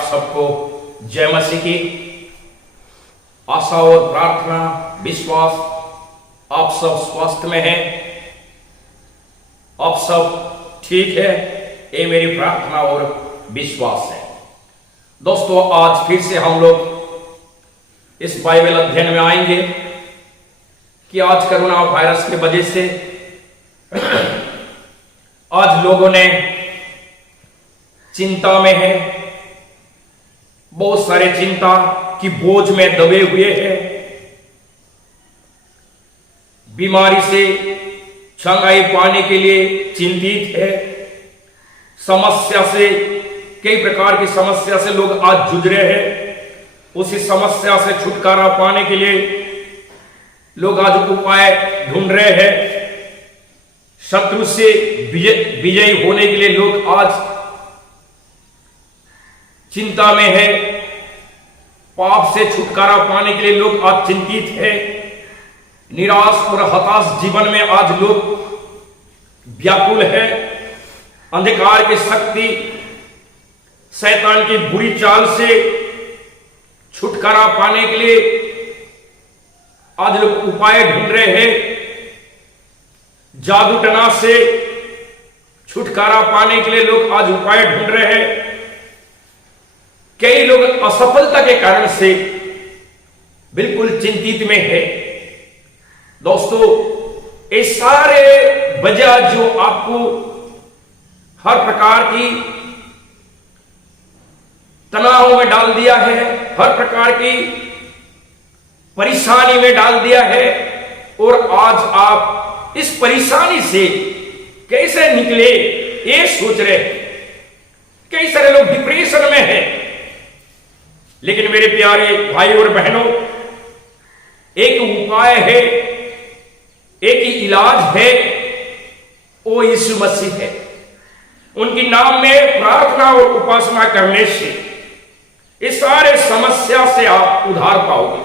आप सबको जय मसीह की। आशा और प्रार्थना विश्वास आप सब स्वास्थ्य में हैं, आप सब ठीक है, ये मेरी प्रार्थना और विश्वास है। दोस्तों, आज फिर से हम लोग इस बाइबल अध्ययन में आएंगे कि आज कोरोना वायरस की वजह से आज लोगों ने चिंता में है, बहुत सारे चिंता की बोझ में दबे हुए हैं, बीमारी से छंगाई पाने के लिए चिंतित है, समस्या से कई प्रकार की समस्या से लोग आज जूझ रहे हैं। उसी समस्या से छुटकारा पाने के लिए लोग आज उपाय ढूंढ रहे हैं। शत्रु से विजयी होने के लिए लोग आज चिंता में है, पाप से छुटकारा पाने के लिए लोग आज चिंतित है। निराश और हताश जीवन में आज लोग व्याकुल है। अंधकार की शक्ति, शैतान की बुरी चाल से छुटकारा पाने के लिए आज लोग उपाय ढूंढ रहे हैं। जादू टना से छुटकारा पाने के लिए लोग आज उपाय ढूंढ रहे हैं। कई लोग असफलता के कारण से बिल्कुल चिंतित में है। दोस्तों, ये सारे वजह जो आपको हर प्रकार की तनाव में डाल दिया है, हर प्रकार की परेशानी में डाल दिया है, और आज आप इस परेशानी से कैसे निकले ये सोच रहे हैं। कई सारे लोग डिप्रेशन में हैं। लेकिन मेरे प्यारे भाई और बहनों, एक उपाय है, एक ही इलाज है, वो यीशु मसीह है। उनके नाम में प्रार्थना और उपासना करने से इस सारे समस्या से आप उधार पाओगे।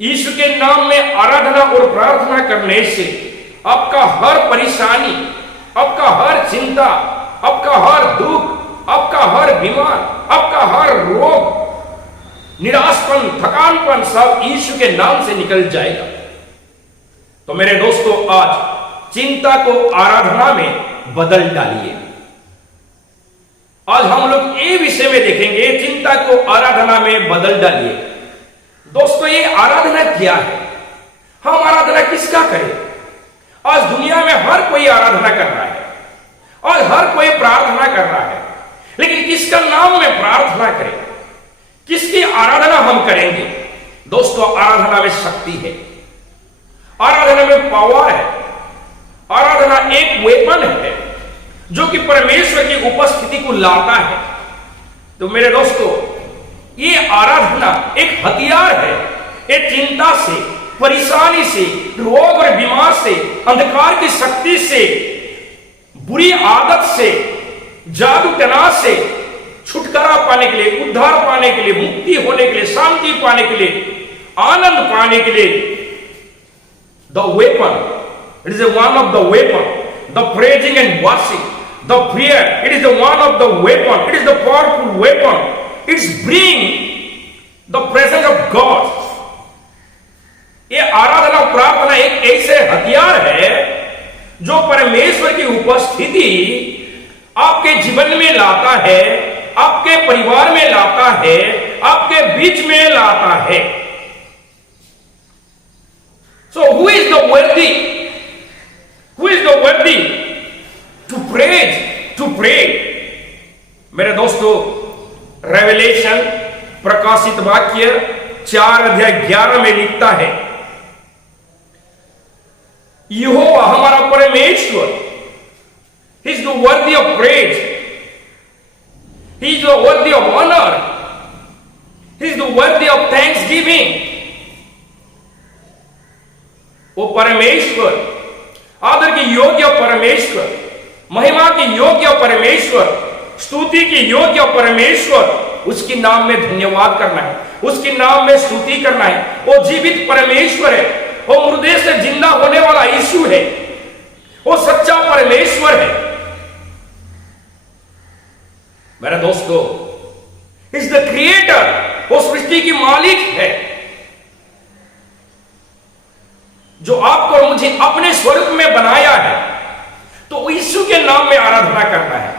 यीशु के नाम में आराधना और प्रार्थना करने से आपका हर परेशानी, आपका हर चिंता, आपका हर दुख, आपका हर बीमार, आपका हर रोग, निराशपन, थकानपन सब यीशु के नाम से निकल जाएगा। तो मेरे दोस्तों, आज चिंता को आराधना में बदल डालिए। आज हम लोग ये विषय में देखेंगे, चिंता को आराधना में बदल डालिए। दोस्तों, ये आराधना क्या है? हम आराधना किसका करें? आज दुनिया में हर कोई आराधना कर रहा है, आज हर कोई प्रार्थना कर रहा है, लेकिन किसका नाम में प्रार्थना करें? किसकी आराधना हम करेंगे? दोस्तों, आराधना में शक्ति है, आराधना में पावर है, आराधना एक वेपन है जो कि परमेश्वर की उपस्थिति को लाता है। तो मेरे दोस्तों, ये आराधना एक हथियार है। ये चिंता से, परेशानी से, रोग और बीमार से, अंधकार की शक्ति से, बुरी आदत से, जादू टना से छुटकारा पाने के लिए, उद्धार पाने के लिए, मुक्ति होने के लिए, शांति पाने के लिए, आनंद पाने के लिए the weapon, it is one of the weapon, the praising and washing, the prayer, it is one of the weapon, it is the powerful weapon, it's bring the presence of God. ये आराधना प्रार्थना एक ऐसे हथियार है जो परमेश्वर की उपस्थिति आपके जीवन में लाता है, आपके परिवार में लाता है, आपके बीच में लाता है। So who is the worthy? Who is the worthy to praise, to pray? मेरे दोस्तों, रेवलेशन प्रकाशित वाक्य 4:11 में लिखता है, यहोवा हमारा परमेश्वर, He is the worthy of praise. He is the worthy of honor. He is the worthy of thanksgiving. वो परमेश्वर, आदर की योग्य परमेश्वर, महिमा की योग्य परमेश्वर, स्तुति की योग्य परमेश्वर, उसके नाम में धन्यवाद करना है, उसके नाम में स्तुति करना है। वो जीवित परमेश्वर है, वो मुर्दे से जिंदा होने वाला यीशु है, वो सच्चा परमेश्वर है। मेरे दोस्तों, इज द क्रिएटर, वो सृष्टि की मालिक है, जो आपको और मुझे अपने स्वरूप में बनाया है। तो यीशु के नाम में आराधना करना है,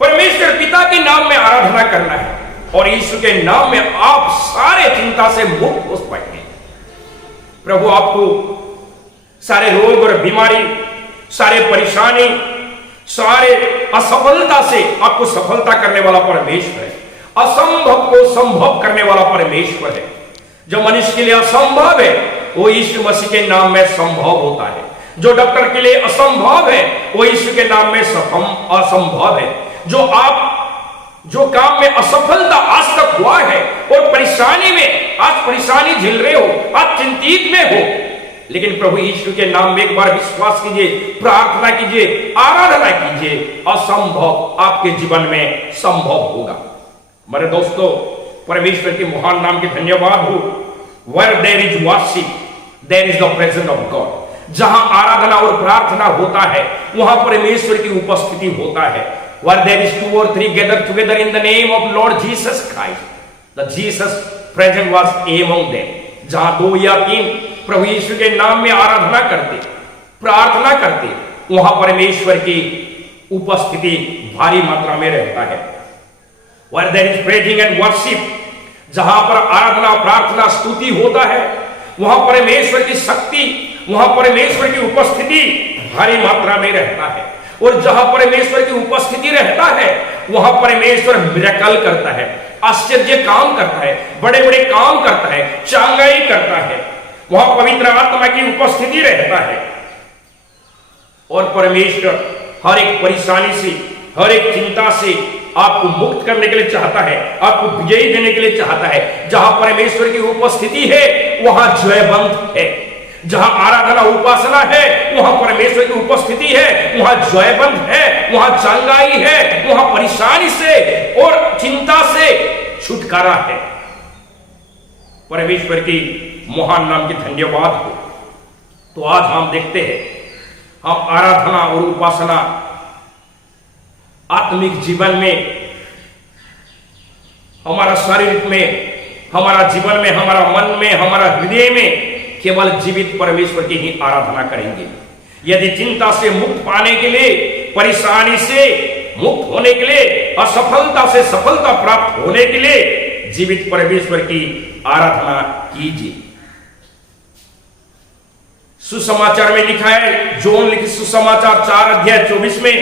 परमेश्वर पिता के नाम में आराधना करना है, और यीशु के नाम में आप सारे चिंता से मुक्त हो पाएंगे। प्रभु आपको सारे रोग और बीमारी, सारे परेशानी, सारे असफलता से आपको सफलता करने वाला परमेश्वर है। असंभव को संभव करने वाला परमेश्वर है। जो मनुष्य के लिए असंभव है वो यीशु मसीह के नाम में संभव होता है। जो डॉक्टर के लिए असंभव है वो यीशु के नाम में असंभव है। जो काम में असफलता आज तक हुआ है और परेशानी में आज परेशानी झेल रहे हो, आज चिंतित में हो, लेकिन प्रभु यीशु के नाम में एक बार विश्वास कीजिए, प्रार्थना कीजिए, आराधना कीजिए, असंभव आपके जीवन में संभव होगा। मेरे दोस्तों, परमेश्वर के महान नाम के धन्यवाद हो। Where there is worship, there is the presence of God। जहां आराधना और प्रार्थना होता है वहां परमेश्वर की उपस्थिति होता है। Where there is 2 or 3 gathered together in the name of Lord Jesus Christ, the Jesus presence was among them। जहां 2 या 3 प्रभु यीशु के नाम में आराधना करते, प्रार्थना करते, वहां परमेश्वर की उपस्थिति भारी मात्रा में रहता है। Where there is praising and worship, जहां पर आराधना, प्रार्थना, स्तुति होता है, वहां परमेश्वर की शक्ति, वहां परमेश्वर की उपस्थिति भारी मात्रा में रहता है। और जहां परमेश्वर की उपस्थिति रहता है वहां परमेश्वर मिरेकल करता है, आश्चर्य काम करता है, बड़े बड़े काम करता है, चांगाई करता है। वहां पवित्र आत्मा की उपस्थिति रहता है और परमेश्वर हर एक परेशानी से, हर एक चिंता से आपको मुक्त करने के लिए चाहता है, आपको विजयी देने के लिए चाहता है। जहां परमेश्वर की उपस्थिति है वहां जयवंत है। जहां आराधना उपासना है वहां परमेश्वर की उपस्थिति है, वहां जयवंत है, वहां चांगाई है, वहां परेशानी से और चिंता से छुटकारा है। परमेश्वर की महान नाम की धन्यवाद हो। तो आज हम देखते हैं, हम आराधना और उपासना आत्मिक जीवन में, हमारा शरीर में, हमारा जीवन में, हमारा मन में, हमारा हृदय में केवल जीवित परमेश्वर की ही आराधना करेंगे। यदि चिंता से मुक्त पाने के लिए, परेशानी से मुक्त होने के लिए, असफलता से सफलता प्राप्त होने के लिए जीवित परमेश्वर की आराधना कीजिए। सुसमाचार में लिखा है, जोन लिखित सुसमाचार 4 अध्याय 24 में,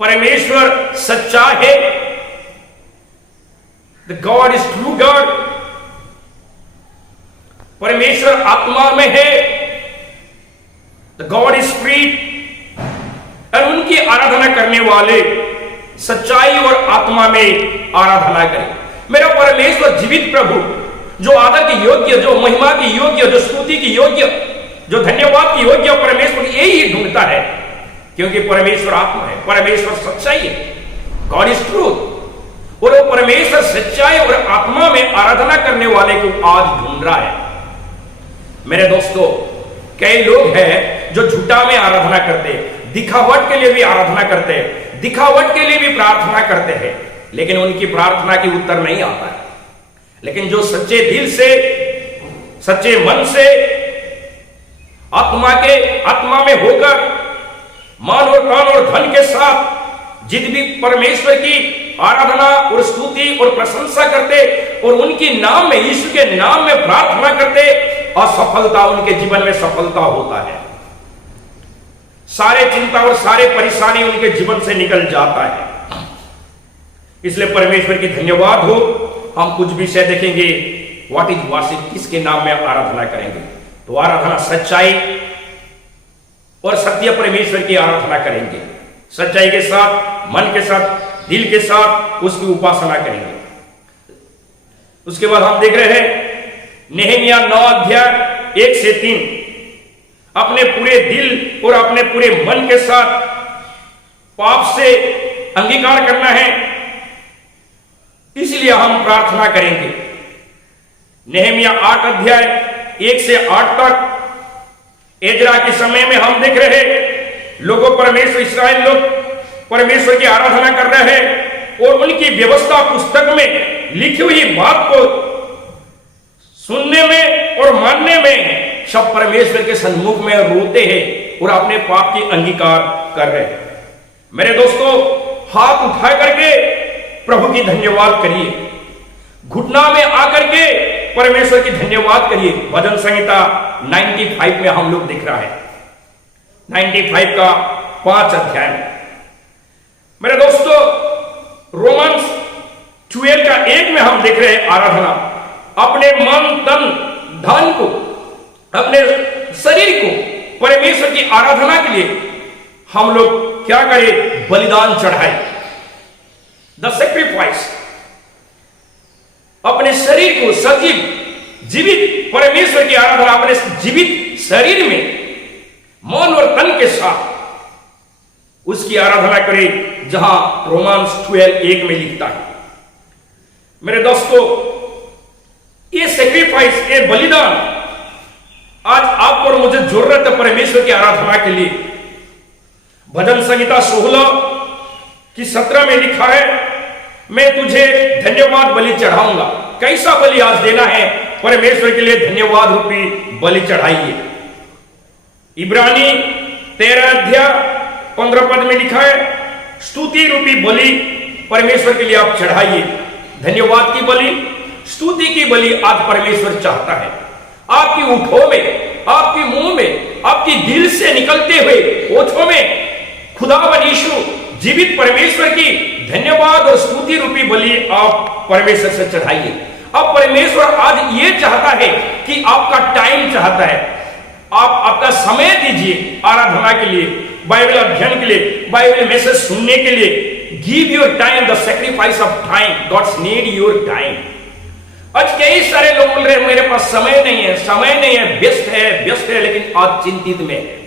परमेश्वर सच्चा है, the God is true God. परमेश्वर आत्मा में है, द गॉड इज स्पिरिट। और उनकी आराधना करने वाले सच्चाई और आत्मा में आराधना करें। मेरा परमेश्वर जीवित प्रभु, जो आदर की योग्य, जो महिमा की योग्य, जो स्तुति की योग्य, जो धन्यवाद की योग्य, परमेश्वर यही ढूंढता है, क्योंकि परमेश्वर आत्मा है, परमेश्वर सच्चाई है, गॉड इज ट्रूथ। और वो परमेश्वर सच्चाई और आत्मा में आराधना करने वाले को आज ढूंढ रहा है। मेरे दोस्तों, कई लोग हैं जो झूठा में आराधना करते हैं, दिखावट के लिए भी आराधना करते हैं, दिखावट के लिए भी प्रार्थना करते हैं, लेकिन उनकी प्रार्थना की उत्तर नहीं आता है। लेकिन जो सच्चे दिल से, सच्चे मन से, आत्मा में होकर, मान और प्राण और धन के साथ जिद भी परमेश्वर की आराधना और स्तुति और प्रशंसा करते और उनके नाम में, यीशु के नाम में प्रार्थना करते, असफलता उनके जीवन में सफलता होता है। सारे चिंता और सारे परेशानी उनके जीवन से निकल जाता है। इसलिए परमेश्वर की धन्यवाद हो। हम कुछ विषय देखेंगे, व्हाट इज वर्शिप, किसके नाम में आराधना करेंगे। तो आराधना सच्चाई और सत्य परमेश्वर की आराधना करेंगे, सच्चाई के साथ, मन के साथ, दिल के साथ उसकी उपासना करेंगे। उसके बाद हम देख रहे हैं नेहमिया 9 अध्याय 1 से 3, अपने पूरे दिल और अपने पूरे मन के साथ पाप से अंगीकार करना है, इसलिए हम प्रार्थना करेंगे। नेहमिया 8 अध्याय 1 से 8 तक एजरा के समय में हम देख रहे हैं लोगों, परमेश्वर, इस्राएल लोग परमेश्वर की आराधना कर रहे हैं, और उनकी व्यवस्था पुस्तक में लिखी हुई बात को सुनने में और मानने में सब परमेश्वर के सन्मुख में रोते हैं और अपने पाप की अंगीकार कर रहे हैं। मेरे दोस्तों, हाथ उठा करके प्रभु की धन्यवाद करिए, घुटना में आकर के परमेश्वर की धन्यवाद करिए। भजन संहिता 95 में हम लोग दिख रहा है, 95 का 5 अध्याय में। मेरे दोस्तों, रोमन्स 12 का 1 में हम देख रहे हैं आराधना, अपने मन तन धन को, अपने शरीर को परमेश्वर की आराधना के लिए हम लोग क्या करें? बलिदान चढ़ाए, द सेक्रीफाइस। अपने शरीर को सजीव जीवित परमेश्वर की आराधना अपने जीवित शरीर में मन और तन के साथ उसकी आराधना करें, जहां रोमांस 12:1 में लिखता है। मेरे दोस्तों, ये सेक्रीफाइस, ये बलिदान आज आपको और मुझे जरूरत है परमेश्वर की आराधना के लिए। भजन संहिता 16 की 17 में लिखा है, मैं तुझे धन्यवाद बलि चढ़ाऊंगा। कैसा बलि आज देना है? परमेश्वर के लिए धन्यवाद रूपी बलि चढ़ाइए। इब्रानी 13 अध्याय 15 पद में लिखा है, स्तुति रूपी बलि परमेश्वर के लिए आप चढ़ाइए। धन्यवाद की बलि, स्तुति की बलि आज परमेश्वर चाहता है। आपकी उठों में, आपके मुंह में, आपकी दिल से निकलते हुए ओठों में खुदावन यीशु जीवित परमेश्वर की धन्यवाद और स्तुति रूपी बलि आप परमेश्वर से चढ़ाइए। अब परमेश्वर आज ये चाहता है कि आपका टाइम चाहता है, आप आपका समय दीजिए आराधना के लिए, बाइबल अध्ययन के लिए, बाइबल मैसेज सुनने के लिए। Give your time, the sacrifice of time. God's need your time. आज कई सारे लोग बोल रहे हैं मेरे पास समय नहीं है, समय नहीं है, व्यस्त है, लेकिन आज चिंतित में है।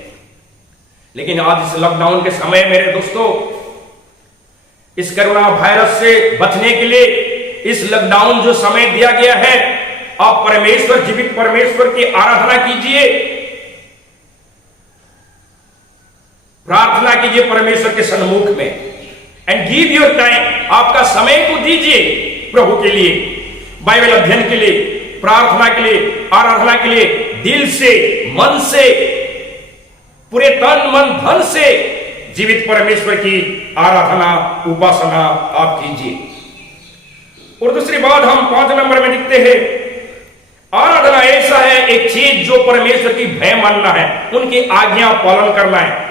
लेकिन आज इस लॉकडाउन के समय मेरे दोस्तों, इस कोरोना वायरस से बचने के लिए इस लॉकडाउन जो समय दिया गया है, आप परमेश्वर, जीवित परमेश्वर की आराधना कीजिए, प्रार्थना कीजिए परमेश्वर के सन्मुख में। एंड गिव योर टाइम, आपका समय को दीजिए प्रभु के लिए, बाइबल अध्ययन के लिए, प्रार्थना के लिए, आराधना के लिए, दिल से, मन से, पूरे तन मन धन से जीवित परमेश्वर की आराधना, उपासना आप कीजिए। और दूसरी बात हम 5 नंबर में लिखते हैं, आराधना ऐसा है एक चीज जो परमेश्वर की भय मानना है, उनकी आज्ञा पालन करना है।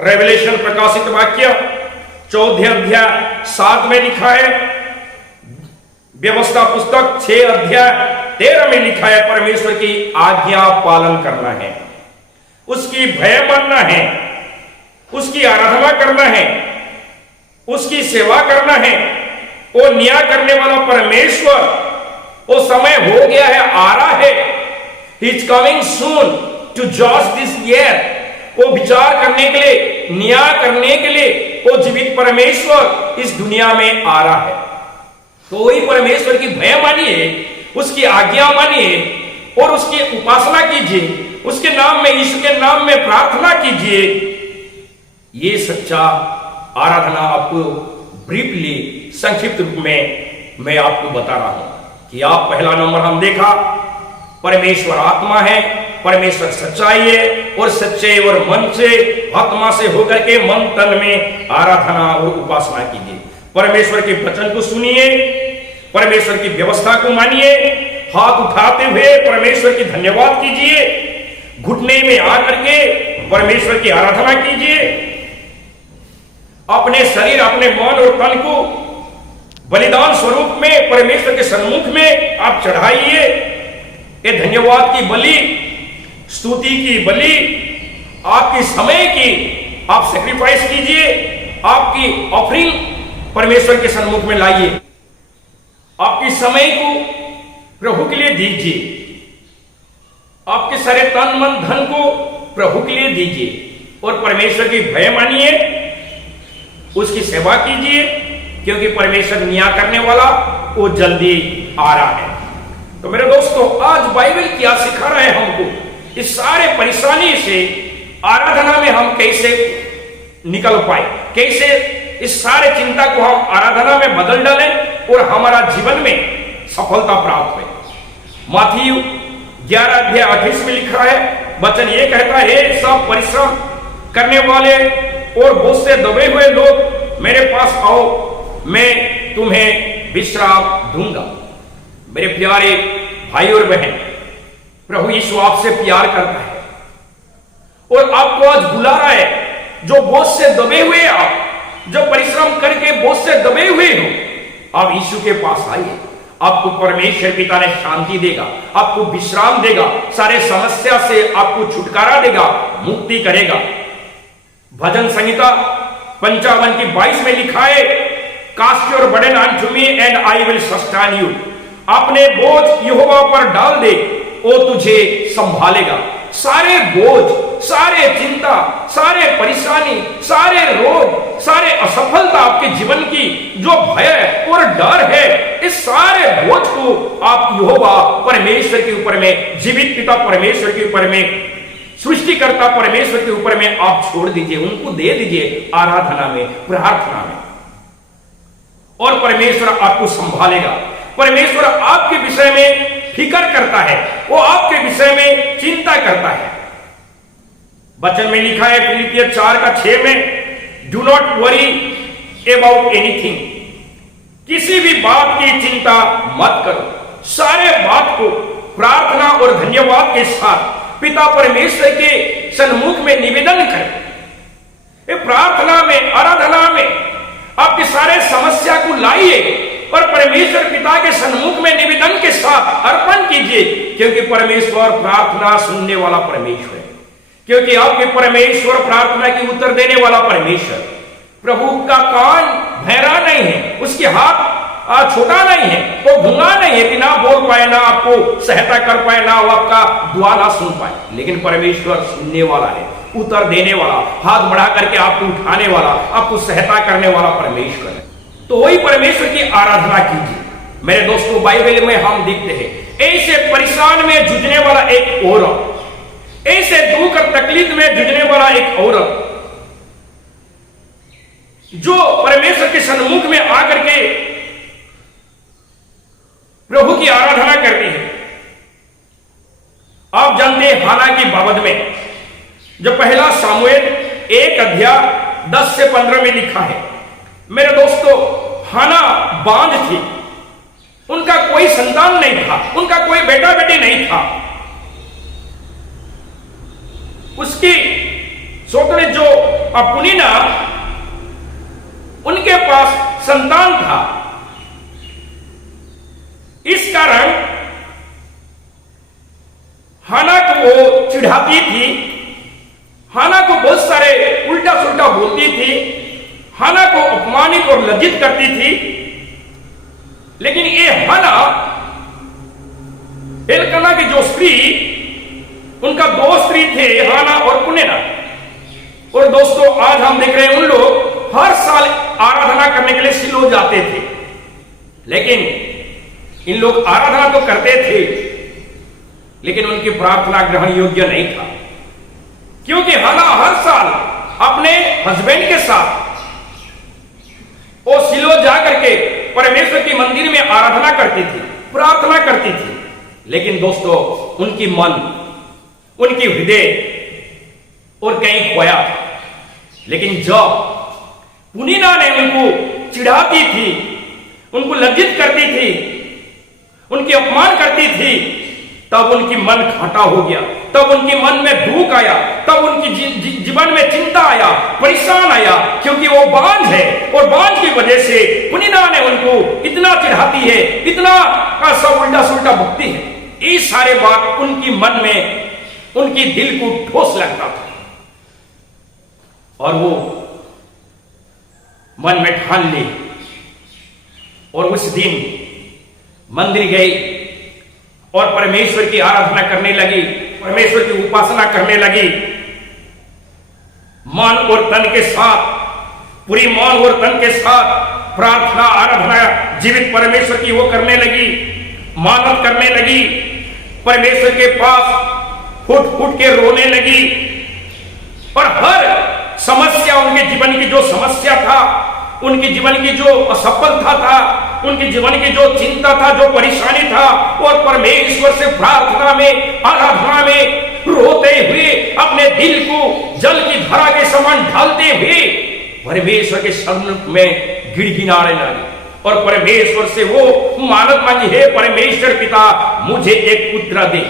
रेवलेशन प्रकाशित वाक्य 14 अध्याय 7 में लिखा है, व्यवस्था पुस्तक 6 अध्याय 13 में लिखा है, परमेश्वर की आज्ञा पालन करना है, उसकी भय मानना है, उसकी आराधना करना है, उसकी सेवा करना है। वो न्याय करने वाला परमेश्वर, वो समय हो गया है, आ रहा है, he is coming soon to जज दिस ईयर। वो विचार करने के लिए, न्याय करने के लिए वो जीवित परमेश्वर इस दुनिया में आ रहा है। तो वही परमेश्वर की भय मानिए, उसकी आज्ञा मानिए और उसकी उपासना कीजिए, उसके नाम में, यीशु के नाम में प्रार्थना कीजिए। ये सच्चा आराधना आपको ब्रीफली, संक्षिप्त रूप में मैं आपको बता रहा हूं कि आप पहला नंबर हम देखा, परमेश्वर आत्मा है, परमेश्वर सच्चाई है, और सच्चे और मन से, आत्मा से होकर के मन तन में आराधना और उपासना कीजिए। परमेश्वर के वचन को सुनिए, परमेश्वर की व्यवस्था को मानिए, हाथ उठाते हुए परमेश्वर की धन्यवाद कीजिए, घुटने में आकर के परमेश्वर की आराधना कीजिए, अपने शरीर, अपने मन और तन को बलिदान स्वरूप में परमेश्वर के सन्मुख में आप चढ़ाइए। ये धन्यवाद की बलि, स्तुति की बलि, आपकी समय की आप सेक्रीफाइस कीजिए, आपकी ऑफरिंग परमेश्वर के सन्मुख में लाइए, आपकी समय को प्रभु के लिए दीजिए, आपके सारे तन मन धन को प्रभु के लिए दीजिए और परमेश्वर की भय मानिए, उसकी सेवा कीजिए, क्योंकि परमेश्वर न्याय करने वाला वो जल्दी आ रहा है। तो मेरे दोस्तों, आज बाइबल क्या सिखा रहा है हमको, इस सारे परेशानी से आराधना में हम कैसे निकल पाए, कैसे इस सारे चिंता को हम आराधना में बदल डालें और हमारा जीवन में सफलता प्राप्त हो। मत्ती 11:28 में लिखा है, वचन ये कहता है, सब परिश्रम करने वाले और बोझ से दबे हुए लोग मेरे पास आओ, मैं तुम्हें विश्राम दूंगा। मेरे प्यारे भाई और बहन, प्रभु यीशु आपसे प्यार करता है और आपको आज बुला रहा है। जो बोझ से दबे हुए आप, जो परिश्रम करके बोझ से दबे हुए हो, आप यीशु के पास आइए। आपको परमेश्वर पिता ने शांति देगा, आपको विश्राम देगा, सारे समस्या से आपको छुटकारा देगा, मुक्ति करेगा। भजन संहिता 55:22 में लिखा है, cast your burden unto me and I will sustain you. अपने बोझ यहोवा पर डाल दे, वो तुझे संभालेगा। सारे बोझ, सारे चिंता, सारे परेशानी, सारे रोग, सारे असफलता, आपके जीवन की जो भय और डर है, इस सारे बोझ को आप यहोवा परमेश्वर के ऊपर में, जीवित पिता परमेश्वर के ऊपर में, सृष्टिकर्ता परमेश्वर के ऊपर में आप छोड़ दीजिए, उनको दे दीजिए आराधना में, प्रार्थना में, और परमेश्वर आपको संभालेगा। परमेश्वर आपके विषय में फिक्र करता है, वो आपके विषय में चिंता करता है। वचन में लिखा है फिलिपियर 4:6 में, do not worry about anything. किसी भी बात की चिंता मत करो, सारे बात को प्रार्थना और धन्यवाद के साथ पिता परमेश्वर के सन्मुख में निवेदन करें। प्रार्थना में, आराधना में आपके सारे समस्या को लाइए और परमेश्वर पिता के सन्मुख में निवेदन के साथ अर्पण कीजिए, क्योंकि परमेश्वर प्रार्थना सुनने वाला परमेश्वर है। क्योंकि आपके परमेश्वर प्रार्थना की उत्तर देने वाला परमेश्वर। प्रभु का कान बहरा नहीं है, उसके हाथ छोटा नहीं है, वो गूंगा नहीं है कि ना बोल पाए, ना आपको सहायता कर पाए, ना वो आपका दुआ ना सुन पाए, लेकिन परमेश्वर सुनने वाला है, उत्तर देने वाला, हाथ बढ़ा करके आपको उठाने वाला, आपको सहायता करने वाला परमेश्वर है। तो वही परमेश्वर की आराधना कीजिए। मेरे दोस्तों, बाइबल में हम देखते हैं ऐसे परेशान में जूझने वाला एक औरत, ऐसे दुख और तकलीफ में जूझने वाला एक औरत, जो परमेश्वर के सन्मुख में आकर के प्रभु की आराधना करती है। आप जानते हैं हाना की बाबत में, जो पहला सामुएल 1:10-15 में लिखा है। मेरे दोस्तों, हाना बांझ थी, उनका कोई संतान नहीं था, उनका कोई बेटा बेटी नहीं था। उसकी सोतरे जो पुनीना, उनके पास संतान था। इस कारण हाना को वो चिढ़ाती थी, हाना को बहुत सारे उल्टा सुल्टा बोलती थी, हाना को अपमानित और लज्जित करती थी। लेकिन ये हाना, एलकना की जो स्त्री, उनका दो स्त्री थे, हाना और पुनीना। और दोस्तों, आज हम देख रहे हैं उन लोग हर साल आराधना करने के लिए शिलो जाते थे, लेकिन इन लोग आराधना तो करते थे, लेकिन उनकी प्रार्थना ग्रहण योग्य नहीं था, क्योंकि हाना हर साल अपने हस्बैंड के साथ वो शिलो जाकर के परमेश्वर के मंदिर में आराधना करती थी, प्रार्थना करती थी। लेकिन दोस्तों, उनकी मन, उनकी हृदय और कहीं खोया था। लेकिन जब पुनीना ने उनको चिढ़ाती थी, उनको लज्जित करती थी, उनकी अपमान करती थी, तब उनकी मन खाटा हो गया, तब उनके मन में दुख आया, तब उनकी जीवन में चिंता आया, परेशान आया, क्योंकि वो बांझ है और बांझ की वजह से पुनीना ने उनको इतना चिढ़ाती है, इतना सब उल्टा सुल्टा बकती है। ये सारे बात उनकी मन में, उनकी दिल को ठोस लगता था, और वो मन में ठान ली और उस दिन मंदिर गई और परमेश्वर की आराधना करने लगी, परमेश्वर की उपासना करने लगी। मन और तन के साथ, पूरी मन और तन के साथ प्रार्थना, आराधना जीवित परमेश्वर की वो करने लगी, मानव करने लगी, परमेश्वर के पास फुट फुट के रोने लगी। और हर समस्या, उनके जीवन की जो समस्या था, उनके जीवन की जो असफलता था, उनके जीवन की जो चिंता था, जो परेशानी था, और परमेश्वर से प्रार्थना में, आराधना में रोते हुए अपने दिल को जल की धारा के समान ढालते हुए परमेश्वर के सन्मुख में गिड़गिड़ाने लगे और परमेश्वर से वो मानत मांगी, हे परमेश्वर पिता, मुझे एक पुत्र दे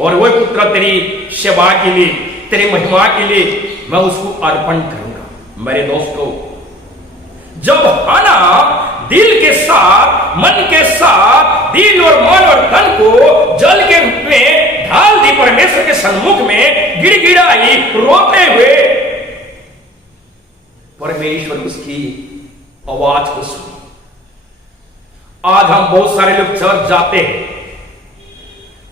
और वो पुत्र तेरी सेवा के लिए, तेरी महिमा के लिए मैं उसको अर्पण करूंगा। मेरे दोस्तों, जब हाना दिल के साथ, मन के साथ, दिल और मन और तन को जल के रूप में ढाल दी परमेश्वर के सन्मुख में, गिड़गिड़ाई, रोते हुए, परमेश्वर उसकी आवाज को सुनी। आज हम बहुत सारे लोग चर्च जाते हैं,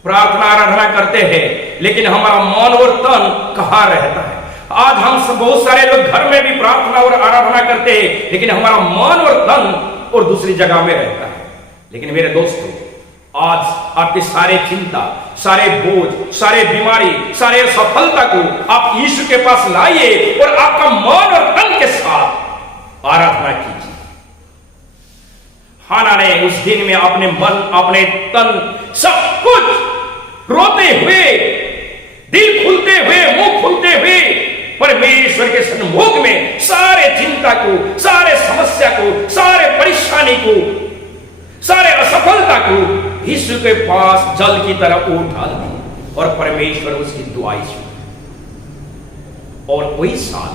प्रार्थना आराधना करते हैं, लेकिन हमारा मन और तन कहां रहता है? आज हम सब बहुत सारे लोग घर में भी प्रार्थना और आराधना करते हैं, लेकिन हमारा मन और तन और दूसरी जगह में रहता है। लेकिन मेरे दोस्तों, आज आपके सारे चिंता, सारे बोझ, सारे बीमारी, सारे असफलता को आप यीशु के पास लाइए और आपका मन और तन के साथ आराधना कीजिए। हाना ने उस दिन में अपने मन, अपने तन, सब कुछ रोते हुए, दिल खुलते हुए, मुंह खुलते हुए परमेश्वर के सन्मुख में सारे चिंता को, सारे समस्या को, सारे परेशानी को, सारे असफलता को यीशु के पास जल की तरह उठा दी और परमेश्वर उसकी दुआई सुनी। और वही साल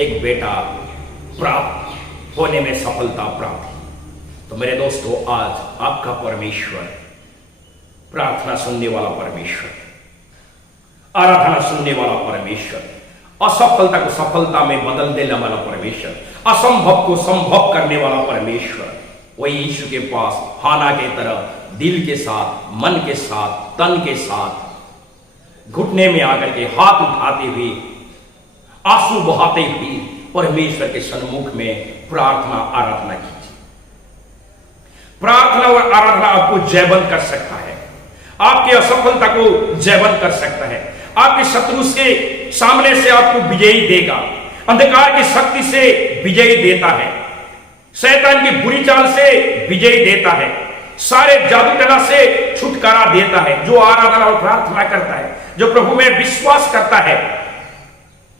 एक बेटा प्राप्त होने में सफलता प्राप्त हुई। तो मेरे दोस्तों, आज आपका परमेश्वर, प्रार्थना सुनने वाला परमेश्वर, आराधना सुनने वाला परमेश्वर, असफलता को सफलता में बदल देने वाला परमेश्वर, असंभव को संभव करने वाला परमेश्वर, वही यीशु के पास हाना के तरह दिल के साथ, मन के साथ, तन के साथ घुटने में आकर के हाथ उठाते हुए, आंसू बहाते हुए परमेश्वर के सन्मुख में प्रार्थना आराधना कीजिए। प्रार्थना और आराधना आपको जयवंत कर सकता है, आपकी असफलता को जयवंत कर सकता है, आपके शत्रु से सामने से आपको विजयी देगा, अंधकार की शक्ति से विजयी देता है, शैतान की बुरी चाल से विजयी देता है, सारे जादू टना से छुटकारा देता है। जो आराधना और प्रार्थना करता है, जो प्रभु में विश्वास करता है,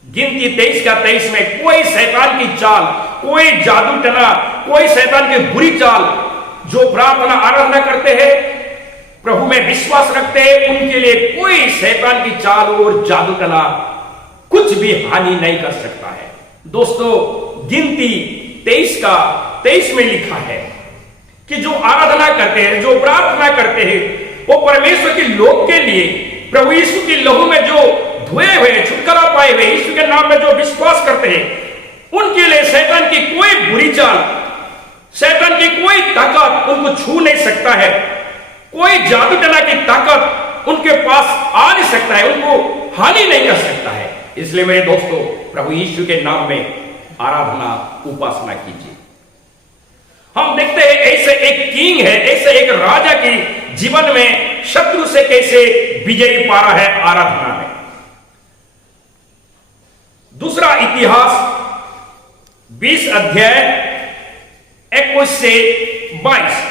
गिनती 23 का 23 में कोई शैतान की चाल, कोई जादू टना, कोई शैतान की बुरी चाल, जो प्रार्थना आराधना करते हैं, प्रभु में विश्वास रखते हैं, उनके लिए कोई शैतान की चाल और जादू टना कुछ भी हानि नहीं कर सकता है। दोस्तों, गिनती 23 का 23 में लिखा है कि जो आराधना करते हैं, जो प्रार्थना करते हैं, वो परमेश्वर के लोग के लिए प्रभु यीशु की लहू में जो धोए हुए, छुटकारा पाए हुए, यीशु के नाम में जो विश्वास करते हैं, उनके लिए शैतान की कोई बुरी चाल, शैतान की कोई ताकत उनको छू नहीं सकता है, कोई जादू टना की ताकत उनके पास आ नहीं सकता है, उनको हानि नहीं कर सकता है। इसलिए मेरे दोस्तों, प्रभु यीशु के नाम में आराधना, उपासना कीजिए। हम देखते हैं ऐसे एक किंग है, ऐसे एक राजा की जीवन में शत्रु से कैसे विजयी पा रहा है आराधना में। दूसरा इतिहास 20 अध्याय 21 से 22।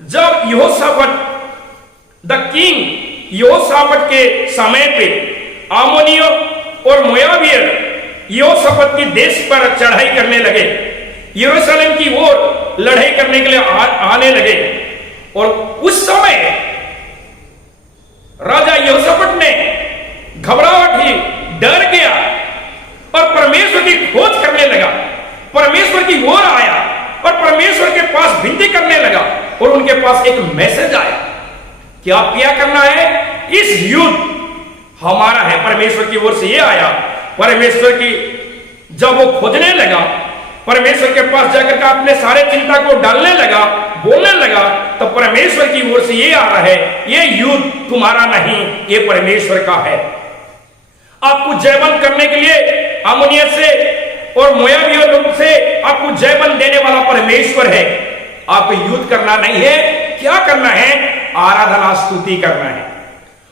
जब यहोशाफाट द किंग यहोशाफाट के समय पे आमोनियों और मोयाबियों यहोशाफाट के देश पर चढ़ाई करने लगे, यरूशलेम की ओर लड़ाई करने के लिए आने लगे। और उस समय राजा यहोशाफाट ने घबराहट ही, डर गया और परमेश्वर की खोज करने लगा, परमेश्वर की ओर आया और परमेश्वर के पास विनती करने लगा। और उनके पास एक मैसेज आया कि आप क्या करना है, इस युद्ध हमारा है। परमेश्वर की ओर से यह आया। परमेश्वर की जब वो खोजने लगा, परमेश्वर के पास जाकर के अपने सारे चिंता को डालने लगा, बोलने लगा, तो परमेश्वर की ओर से ये आ रहा है, ये युद्ध तुम्हारा नहीं, ये परमेश्वर का है। आपको जयवंत करने के लिए अम्मोनियों से और मोयाबियों लोगों से आपको जयवंत देने वाला परमेश्वर है। आपको युद्ध करना नहीं है, क्या करना है, आराधना स्तुति करना है।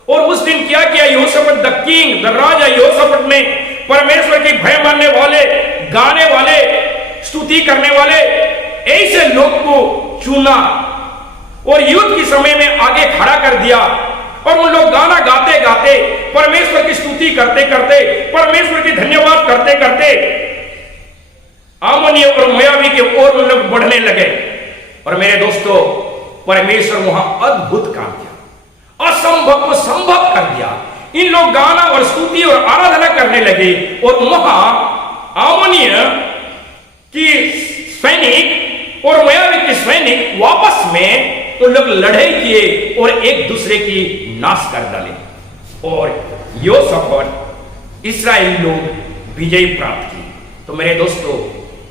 और उस दिन क्या किया यहोशाफाट द किंग, द राजा यहोशाफाट ने परमेश्वर की भय मानने वाले, गाने वाले, स्तुति करने वाले ऐसे लोग को चुना और युद्ध के समय में आगे खड़ा कर दिया। और उन लोग गाना गाते गाते, परमेश्वर की स्तुति करते करते, परमेश्वर की धन्यवाद करते करते आमोनी और मोयाबी के ओर उन लोग बढ़ने लगे। और मेरे दोस्तों, परमेश्वर वहां अद्भुत काम किया, असंभव को संभव कर दिया। इन लोग गाना और स्तुति और आराधना करने लगे और वहां आमोनिय की सैनिक और मोयाबी के सैनिक वापस में उन लोग लड़ाई किए और एक दूसरे की नाश कर डाले और योशाफाट इस्राएल लोग विजय प्राप्त की। तो मेरे दोस्तों,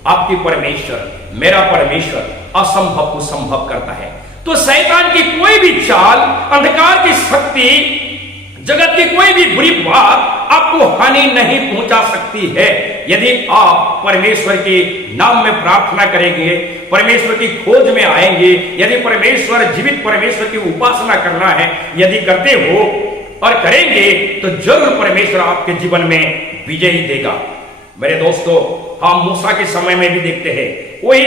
आपकी परमेश्वर, मेरा परमेश्वर असंभव को संभव करता है। तो शैतान की कोई भी चाल, अंधकार की शक्ति, जगत की कोई भी बुरी बात आपको हानि नहीं पहुंचा सकती है यदि आप परमेश्वर के नाम में प्रार्थना करेंगे, परमेश्वर की खोज में आएंगे। यदि परमेश्वर, जीवित परमेश्वर की उपासना करना है यदि करते हो और करेंगे तो जरूर परमेश्वर आपके जीवन में विजय देगा। मेरे दोस्तों, हम मूसा के समय में भी देखते हैं, वही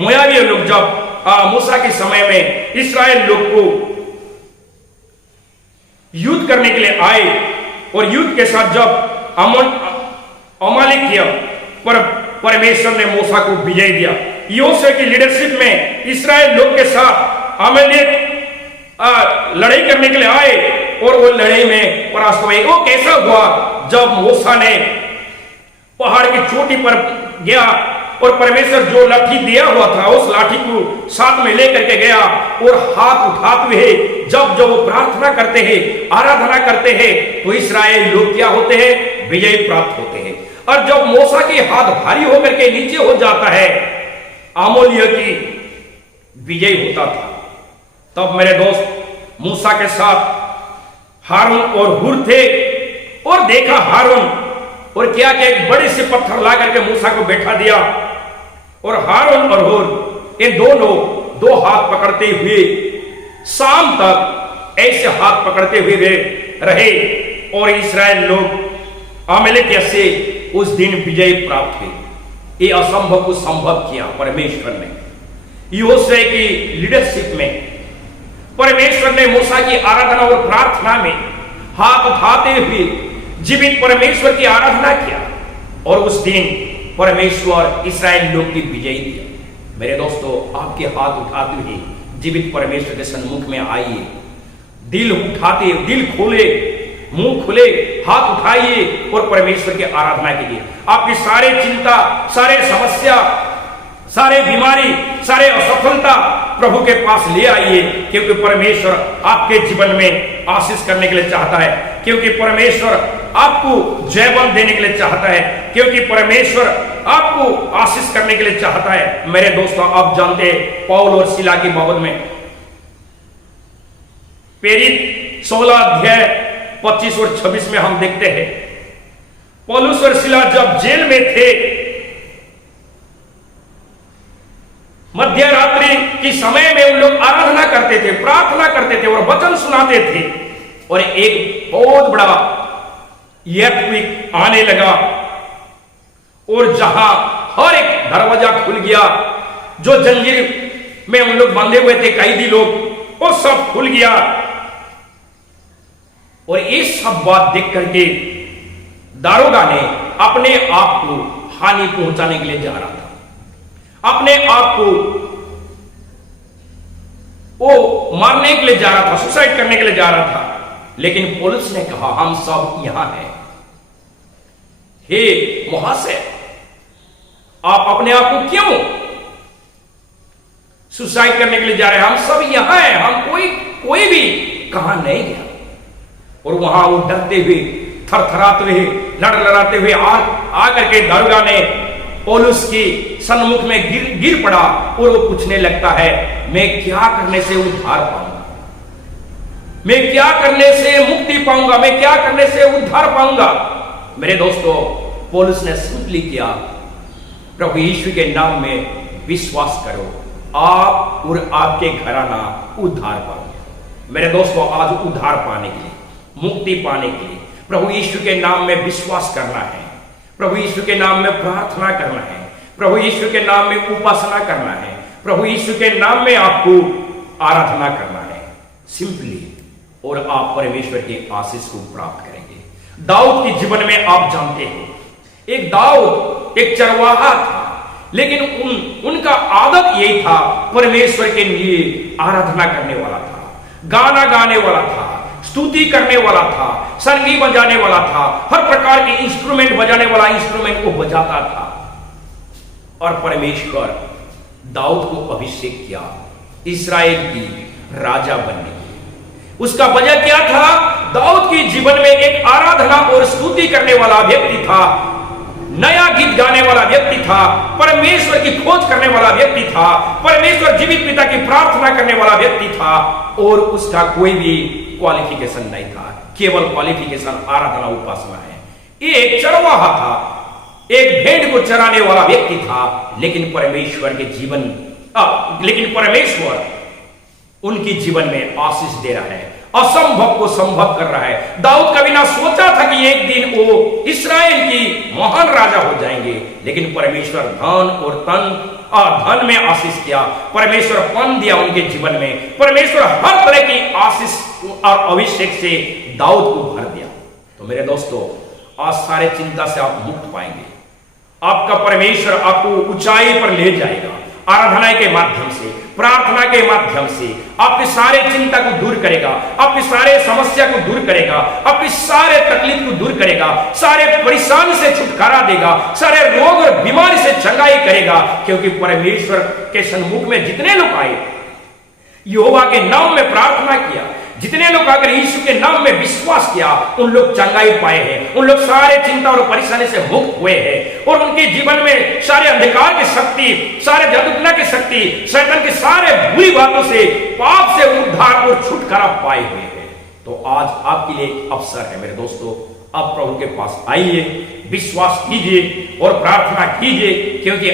मोयाबी लोग जब मूसा के समय में इस्राएल लोग को युद्ध करने के लिए आए और युद्ध के साथ जब अमालिक किया, पर परमेश्वर ने मूसा को विजय दिया। योशे की लीडरशिप में इस्राएल लोग के साथ अमालेक लड़ाई करने के लिए आए और वो लड़ाई में परास्त हुए। वो कैसा हुआ? जब मूसा ने पहाड़ की चोटी पर गया और परमेश्वर जो लाठी दिया हुआ था उस लाठी को साथ में लेकर के गया और हाथ उठाते हुए जब वो प्रार्थना करते हैं, आराधना करते हैं, तो इस्राएल लोग क्या होते हैं? विजय प्राप्त होते हैं। और जब मूसा के हाथ भारी होकर के नीचे हो जाता है, आमोनियों की विजय होता था। तब मेरे दोस्त, मूसा के साथ हारून और हुर थे और देखा हारून और क्या क्या एक बड़े से पत्थर ला करके मूसा को बैठा दिया और हारून और हुर ये दोनों दो हाथ पकड़ते हुए शाम तक ऐसे हाथ पकड़ते हुए रहे और इस्राएल लोग अमालेक से उस दिन विजय प्राप्त हुई। ये असंभव को संभव किया परमेश्वर ने। योशे की लीडरशिप में परमेश्वर ने मूसा की आराधना और प्रार्थना में हाथ उठाते हुए जीवित परमेश्वर की आराधना किया और उस दिन परमेश्वर इस्राएल लोग की विजय दिया। मेरे दोस्तों, आपके हाथ उठाते हुए जीवित परमेश्वर के सन्मुख में आइए, दिल उठाते, दिल खोले, मुंह खुले, हाथ उठाइए और परमेश्वर की आराधना कीजिए। आपकी सारे चिंता, सारे समस्या, सारे बीमारी, सारे असफलता प्रभु के पास ले आइए, क्योंकि परमेश्वर आपके जीवन में आशीष करने के लिए चाहता है, क्योंकि परमेश्वर आपको जयबल देने के लिए चाहता है, क्योंकि परमेश्वर आपको आशीष करने के लिए चाहता है। मेरे दोस्तों, आप जानते हैं पौल और सिला की बाबत में प्रेरित 16 अध्याय 25 और 26 में हम देखते हैं, पौलुस और सिला जब जेल में थे, मध्य रात्रि की समय में उन लोग आराधना करते थे, प्रार्थना करते थे और वचन सुनाते थे और एक बहुत बड़ा earthquake आने लगा और जहां हर एक दरवाजा खुल गया, जो जंजीर में उन लोग बंधे हुए थे कैदी लोग, वो सब खुल गया। और ये सब बात देख करके दारोगा ने अपने आप को हानि पहुंचाने के लिए जा रहा था, अपने आप को वो मारने के लिए जा रहा था, सुसाइड करने के लिए जा रहा था। लेकिन पौलुस ने कहा, हम सब यहां हैं। हे महाशय, आप अपने आप को क्यों सुसाइड करने के लिए जा रहे हैं? हम सब यहां हैं, हम कोई भी कहां नहीं गया। और वहां वो डरते हुए, थरथराते हुए, लड़ाते हुए आकर के दारोगा ने पौलुस की सन्मुख में गिर पड़ा और वो पूछने लगता है, मैं क्या करने से उद्धार पाऊंगा? मैं क्या करने से मुक्ति पाऊंगा? मैं क्या करने से उद्धार पाऊंगा? मेरे दोस्तों, पौलुस ने सिंपली किया, प्रभु यीशु के नाम में विश्वास करो, आप और आपके घराना उद्धार पाओगे। मेरे दोस्तों, आज उद्धार पाने के लिए, मुक्ति पाने के लिए प्रभु यीशु के नाम में विश्वास करना है। प्रभु यीशु के नाम में प्रार्थना करना है, प्रभु यीशु के नाम में उपासना करना है, प्रभु यीशु के नाम में आपको आराधना करना है सिंपली, और आप परमेश्वर की आशीष को प्राप्त करेंगे। दाऊद के जीवन में आप जानते हो, एक दाऊद एक चरवाहा था, लेकिन उनका आदत यही था, परमेश्वर के लिए आराधना करने वाला था, गाना गाने वाला था, स्तुति करने वाला था, संगीत बजाने वाला था, हर प्रकार के इंस्ट्रूमेंट बजाने वाला इंस्ट्रूमेंट को बजाता था। और परमेश्वर दाऊद को अभिषेक किया इस्राएल की राजा बनने की। उसका वजह क्या था? दाऊद के जीवन में एक आराधना और स्तुति करने वाला व्यक्ति था, नया गीत गाने वाला व्यक्ति था, परमेश्वर की खोज करने वाला व्यक्ति था, परमेश्वर जीवित पिता की प्रार्थना करने वाला व्यक्ति था, और उसका कोई भी क्वालिफिकेशन नहीं था, केवल क्वालिफिकेशन आराधना उपासना है। एक चरवाहा था, एक भेड़ को चराने वाला व्यक्ति था, लेकिन परमेश्वर उनके जीवन में आशीष दे रहा है, असंभव को संभव कर रहा है। दाऊद कभी ना सोचा था कि एक दिन वो इस्राएल की महान राजा हो जाएंगे, लेकिन परमेश्वर धन में आशीष किया, परमेश्वर पन दिया उनके जीवन में, परमेश्वर हर तरह की आशीष और अभिषेक से दाऊद को भर दिया। तो मेरे दोस्तों, आज सारे चिंता से आप मुक्त पाएंगे, आपका परमेश्वर आपको ऊंचाई पर ले जाएगा, आराधना के माध्यम से, प्रार्थना के माध्यम से आपकी सारे चिंता को दूर करेगा, आपकी सारे समस्या को दूर करेगा, आपकी सारे तकलीफ को दूर करेगा, सारे परेशानी से छुटकारा देगा, सारे रोग और बीमारी से चंगाई करेगा। क्योंकि परमेश्वर के सन्मुख में जितने लोग आए, यहोवा के नाम में प्रार्थना किया, जितने लोग आकर यीशु के नाम में विश्वास किया, उन लोग चंगाई पाए हैं, उन लोग सारे चिंता और परेशानी से मुक्त हुए हैं, और उनके जीवन में सारे अंधकार की शक्ति, सारे जादूटोना की शक्ति, शैतान की सारे बुरी बातों से, पाप से उद्धार और छुटकारा पाए हुए हैं। तो आज आपके लिए अवसर है मेरे दोस्तों, आप प्रभु के पास आइए, विश्वास कीजिए और प्रार्थना कीजिए, क्योंकि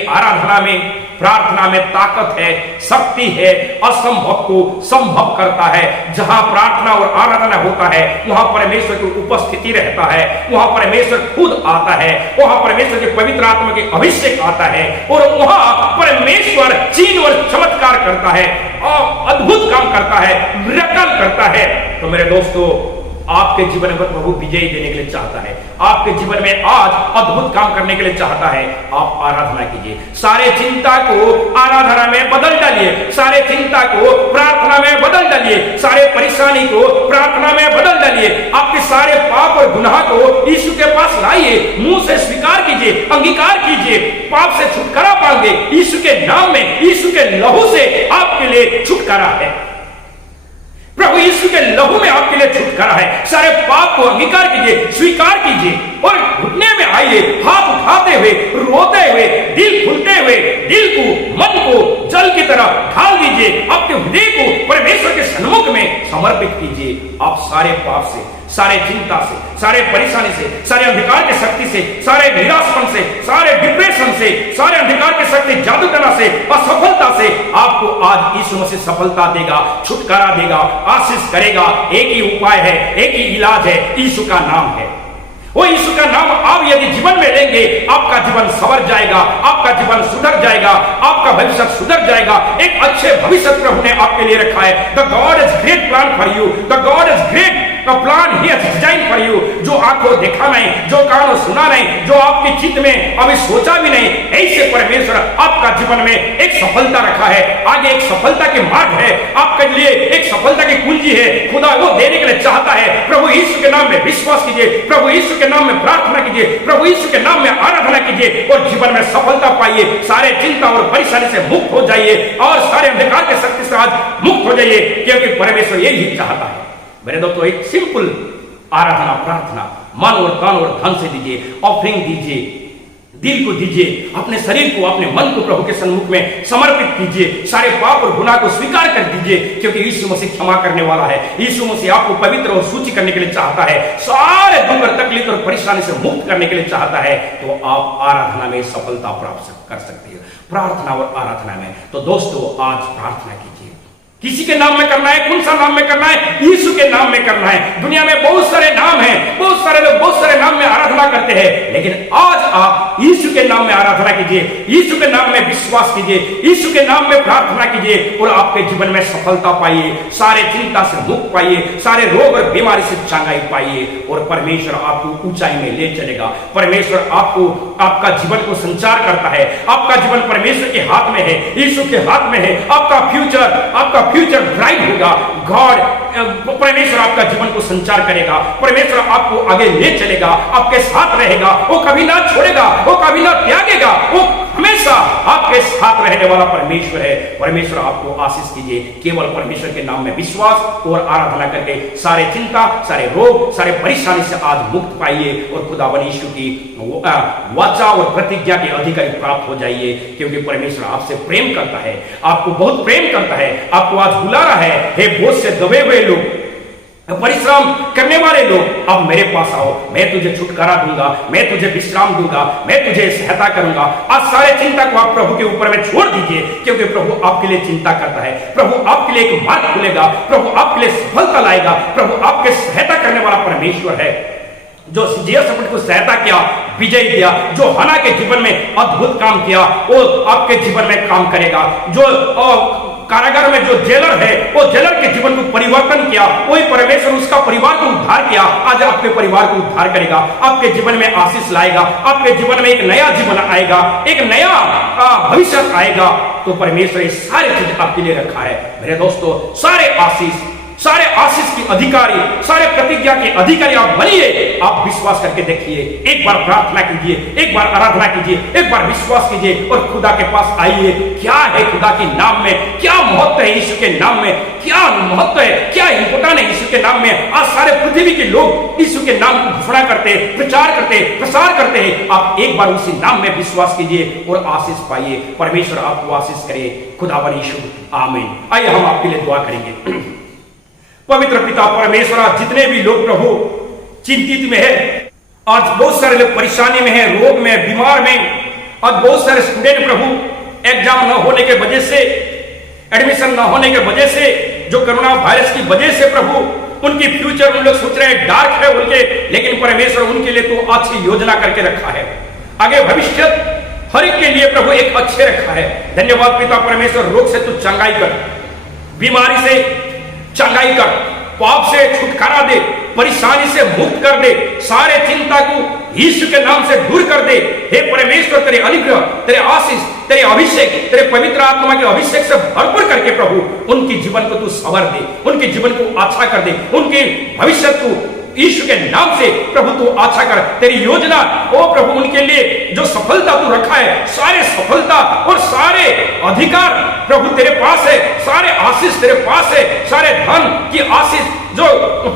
प्रार्थना में ताकत है, शक्ति है, असंभव को संभव करता है। जहां प्रार्थना और आराधना होता है, वहां परमेश्वर की उपस्थिति रहता है, वहां परमेश्वर खुद आता है, वहां परमेश्वर के पवित्र आत्मा के अभिषेक आता है, और वहां परमेश्वर चिन्ह और चमत्कार करता है, और अद्भुत काम करता है, मिरेकल करता है। तो मेरे दोस्तों, आपके जीवन में प्रभु विजय देने के लिए चाहता है, आपके जीवन में आज अद्भुत काम करने के लिए चाहता है। आप आराधना कीजिए, सारे चिंता को आराधना में बदल डालिए, सारे चिंता को प्रार्थना में बदल डालिए, सारे परेशानी को प्रार्थना में बदल डालिए, आपके सारे पाप और गुनाह को यीशु के पास लाइए, मुंह से स्वीकार कीजिए, अंगीकार कीजिए, पाप से छुटकारा पाओगे। यीशु के नाम में, यीशु के लहू से आपके लिए छुटकारा है, प्रभु यीशु के लहू में आपके लिए छुटकारा है। सारे पाप को अंगीकार कीजिए, स्वीकार कीजिए, और घुटने में आइए, हाथ उठाते हुए, रोते हुए, दिल खुलते हुए, दिल को, मन को जल की तरह ढाल दीजिए, अपने हृदय को परमेश्वर के सन्मुख में समर्पित कीजिए। आप सारे पाप से, सारे चिंता से, सारे परेशानी से, सारे अंधकार की शक्ति से, सारे निराशपन से, सारे डिप्रेशन से, सारे अंधकार की शक्ति, जादूटोना से, असफलता से आपको आज यीशु मसीह सफलता देगा, छुटकारा देगा, आशीष करेगा। एक ही उपाय है, एक ही इलाज है, यीशु का नाम है। वो यीशु का नाम आप यदि जीवन में लेंगे, आपका जीवन संवर जाएगा, आपका जीवन सुधर जाएगा, आपका भविष्य सुधर जाएगा। एक अच्छे भविष्य प्रभु ने आपके लिए रखा है। The God is great plan for you, the God is great plan he has design for you. जो आंखों देखा नहीं, जो कानों सुना नहीं, जो आपके चित्त में अभी सोचा भी नहीं, ऐसे परमेश्वर आपका जीवन में एक सफलता रखा है। आगे एक सफलता के मार्ग है, आपके लिए एक सफलता की कुंजी है, खुदा वो देने के लिए चाहता है। प्रभु यीशु के नाम में विश्वास कीजिए, प्रभु यीशु के नाम में प्रार्थना कीजिए, प्रभु यीशु के नाम में आराधना कीजिए, और जीवन में सफलता पाइए। सारे चिंता और परेशानी से मुक्त हो जाइए, और सारे अंधकार की शक्ति से आज मुक्त हो जाइए, क्योंकि परमेश्वर यही चाहता है। मेरे दोस्तों, एक सिंपल आराधना, प्रार्थना मन और तन और धन से दीजिए, ऑफरिंग दीजिए, दिल को दीजिए, अपने शरीर को, अपने मन को प्रभु के सन्मुख में समर्पित कीजिए, सारे पाप और गुनाह को स्वीकार कर दीजिए, क्योंकि यीशु मसीह क्षमा करने वाला है। यीशु मसीह आपको पवित्र और सूची करने के लिए चाहता है, सारे दुख और तकलीफ और परेशानी से मुक्त करने के लिए चाहता है। तो आप आराधना में सफलता प्राप्त कर सकते हो, प्रार्थना और आराधना में। तो दोस्तों, आज प्रार्थना कीजिए, किसी के नाम में करना है, कौन सा नाम में करना है? यीशु के नाम में करना है। दुनिया में बहुत सारे नाम हैं, बहुत सारे लोग बहुत सारे नाम में आराधना करते हैं, लेकिन आज आप यीशु के नाम में आराधना कीजिए, यीशु के नाम में विश्वास कीजिए, यीशु के नाम में प्रार्थना कीजिए और आपके जीवन में सफलता पाइए, सारे चिंता से मुक्त पाइए, सारे रोग और बीमारी से चंगाई पाइए और परमेश्वर आपको ऊंचाई में ले चलेगा। परमेश्वर आपको आपका जीवन को संचार करता है। आपका जीवन परमेश्वर के हाथ में है, यीशु के हाथ में है। आपका फ्यूचर ब्राइट होगा। गॉड परमेश्वर आपका जीवन को संचार करेगा। परमेश्वर आपको आगे ले चलेगा, आपके साथ रहेगा, वो कभी ना छोड़ेगा, वो कभी ना त्यागेगा, वो हमेशा आपके साथ रहने वाला परमेश्वर है। परमेश्वर आपको आशीष कीजिए। केवल परमेश्वर के नाम में विश्वास और आराधना करके सारे चिंता, सारे रोग, सारे परेशानी से आज मुक्त पाइए और खुदावन यीशु की वाचा और प्रतिज्ञा के अधिकारी प्राप्त हो जाइए, क्योंकि परमेश्वर आपसे प्रेम करता है, आपको बहुत प्रेम करता है। आपको आज बुला रहा है, हे बोझ से दबे हुए लोग, परिश्रम करने वाले लोग, अब मेरे पास आओ, मैं तुझे छुटकारा दूंगा, मैं तुझे विश्राम दूंगा, मैं तुझे सहायता करूंगा। आज सारे चिंता को आप प्रभु के ऊपर में छोड़ दीजिए, क्योंकि प्रभु आपके लिए चिंता करता है। प्रभु आपके लिए एक मार्ग खुलेगा, प्रभु आपके लिए सफलता लाएगा। प्रभु आपके सहायता करने वाला परमेश्वर है, जो को सहायता किया, विजय दिया, जो हना के जीवन में अद्भुत काम किया, वो आपके जीवन में काम करेगा। जो कारागार में जो जेलर है, वो जेलर के जीवन को परिवर्तन किया, वही परमेश्वर उसका परिवार को उद्धार किया, आज आपके परिवार को उद्धार करेगा, आपके जीवन में आशीष लाएगा, आपके जीवन में एक नया जीवन आएगा, एक नया भविष्य आएगा। तो परमेश्वर ये सारी चीज आपके लिए रखा है। मेरे दोस्तों, सारे आशीष की अधिकारी, सारे प्रतिज्ञा के अधिकारी आप बनिए। आप विश्वास करके देखिए, एक बार प्रार्थना कीजिए, एक बार आराधना कीजिए, एक बार विश्वास कीजिए और खुदा के पास आइए। क्या है खुदा के नाम में, क्या महत्व है यीशु के नाम में, क्या महत्व है, क्या इंपॉर्टेंट है यीशु के नाम में। आज सारे पृथ्वी के लोग यीशु के नाम को घोषणा करते, प्रचार करते, प्रसार करते हैं। आप एक बार उसी नाम में विश्वास कीजिए और आशीष पाइए। परमेश्वर आपको आशीष करे। खुदावन यीशु, आमीन। आइए हम आपके लिए दुआ करेंगे। पवित्र पिता परमेश्वर, आज जितने भी लोग प्रभु चिंतित में है, आज बहुत सारे लोग परेशानी में है, रोग में, बीमार में, आज बहुत सारे स्टूडेंट प्रभु एग्जाम न होने के वजह से, एडमिशन न होने के वजह से, जो कोरोना वायरस की वजह से प्रभु उनकी फ्यूचर उन लोग सोच रहे हैं डार्क है उनके, लेकिन परमेश्वर उनके लिए तो अच्छी योजना करके रखा है। आगे भविष्य हर एक के लिए प्रभु एक अच्छे रखा है। धन्यवाद पिता परमेश्वर। रोग से तू चंगाई कर, बीमारी से चंगाई कर, पाप से छुटकारा दे, परेशानी से मुक्त कर दे, सारे चिंता को यीशु के नाम से दूर कर दे। हे परमेश्वर, तेरे अनुग्रह, तेरे आशीष, तेरे अभिषेक, तेरे पवित्र आत्मा के अभिषेक से भरपूर करके प्रभु उनके जीवन को तू संवर दे, उनके जीवन को अच्छा कर दे, उनके भविष्य को यीशु के नाम से प्रभु तू अच्छा कर। तेरी योजना ओ प्रभु उनके लिए जो सफलता तू रखा है, सारे सफलता और सारे अधिकार प्रभु तेरे पास है, सारे आशीष तेरे पास है, सारे धन की आशीष, जो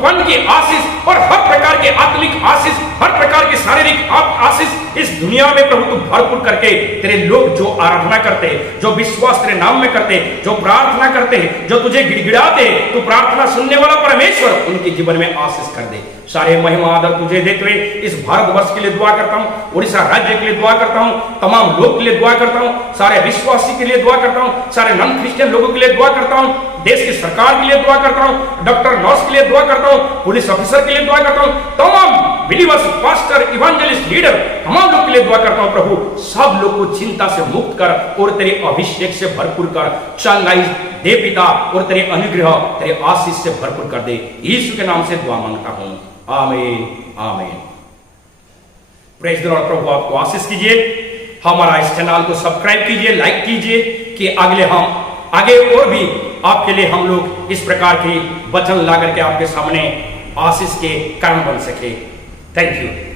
फन की आशीष और हर प्रकार के आत्मिक आशीष, हर प्रकार की शारीरिक आशीष इस दुनिया में प्रभु तू भरपूर करके तेरे लोग जो आराधना करते हैं, जो विश्वास तेरे नाम में करते हैं, जो प्रार्थना करते हैं, जो तुझे गिड़गिड़ाते हैं, तू प्रार्थना सुनने वाला परमेश्वर उनके जीवन में आशीष कर दे। सारे महिमा आदर तुझे देते हुए इस भारतवर्ष के लिए दुआ करता हूँ, उड़ीसा राज्य के लिए दुआ करता हूँ, तमाम लोग के लिए दुआ करता हूँ, सारे विश्वासी के लिए दुआ करता हूँ, सारे नॉन क्रिश्चियन लोगों के लिए दुआ करता हूँ, देश की सरकार के लिए दुआ करता हूँ, डॉक्टर नर्स के लिए दुआ करता हूँ, पुलिस ऑफिसर के लिए दुआ करता हूँ, तमाम बिलीवर्स, पास्टर, इवांजेलिस्ट, लीडर, तमाम लोग के लिए दुआ करता हूँ। प्रभु सब लोग को चिंता से मुक्त कर और तेरे अभिषेक से भरपूर कर, चंगाई दे पिता, और तेरे अनुग्रह, तेरे आशीष से भरपूर कर दे। यीशु के नाम से दुआ मांगता हूँ, आमीन, आमीन। Praise the Lord. प्रभु आपको आशीष कीजिए। हमारा इस चैनल को सब्सक्राइब कीजिए, लाइक कीजिए, कि आगे और भी आपके लिए हम लोग इस प्रकार की वचन ला करके आपके सामने आशीष के कारण बन सके। Thank you.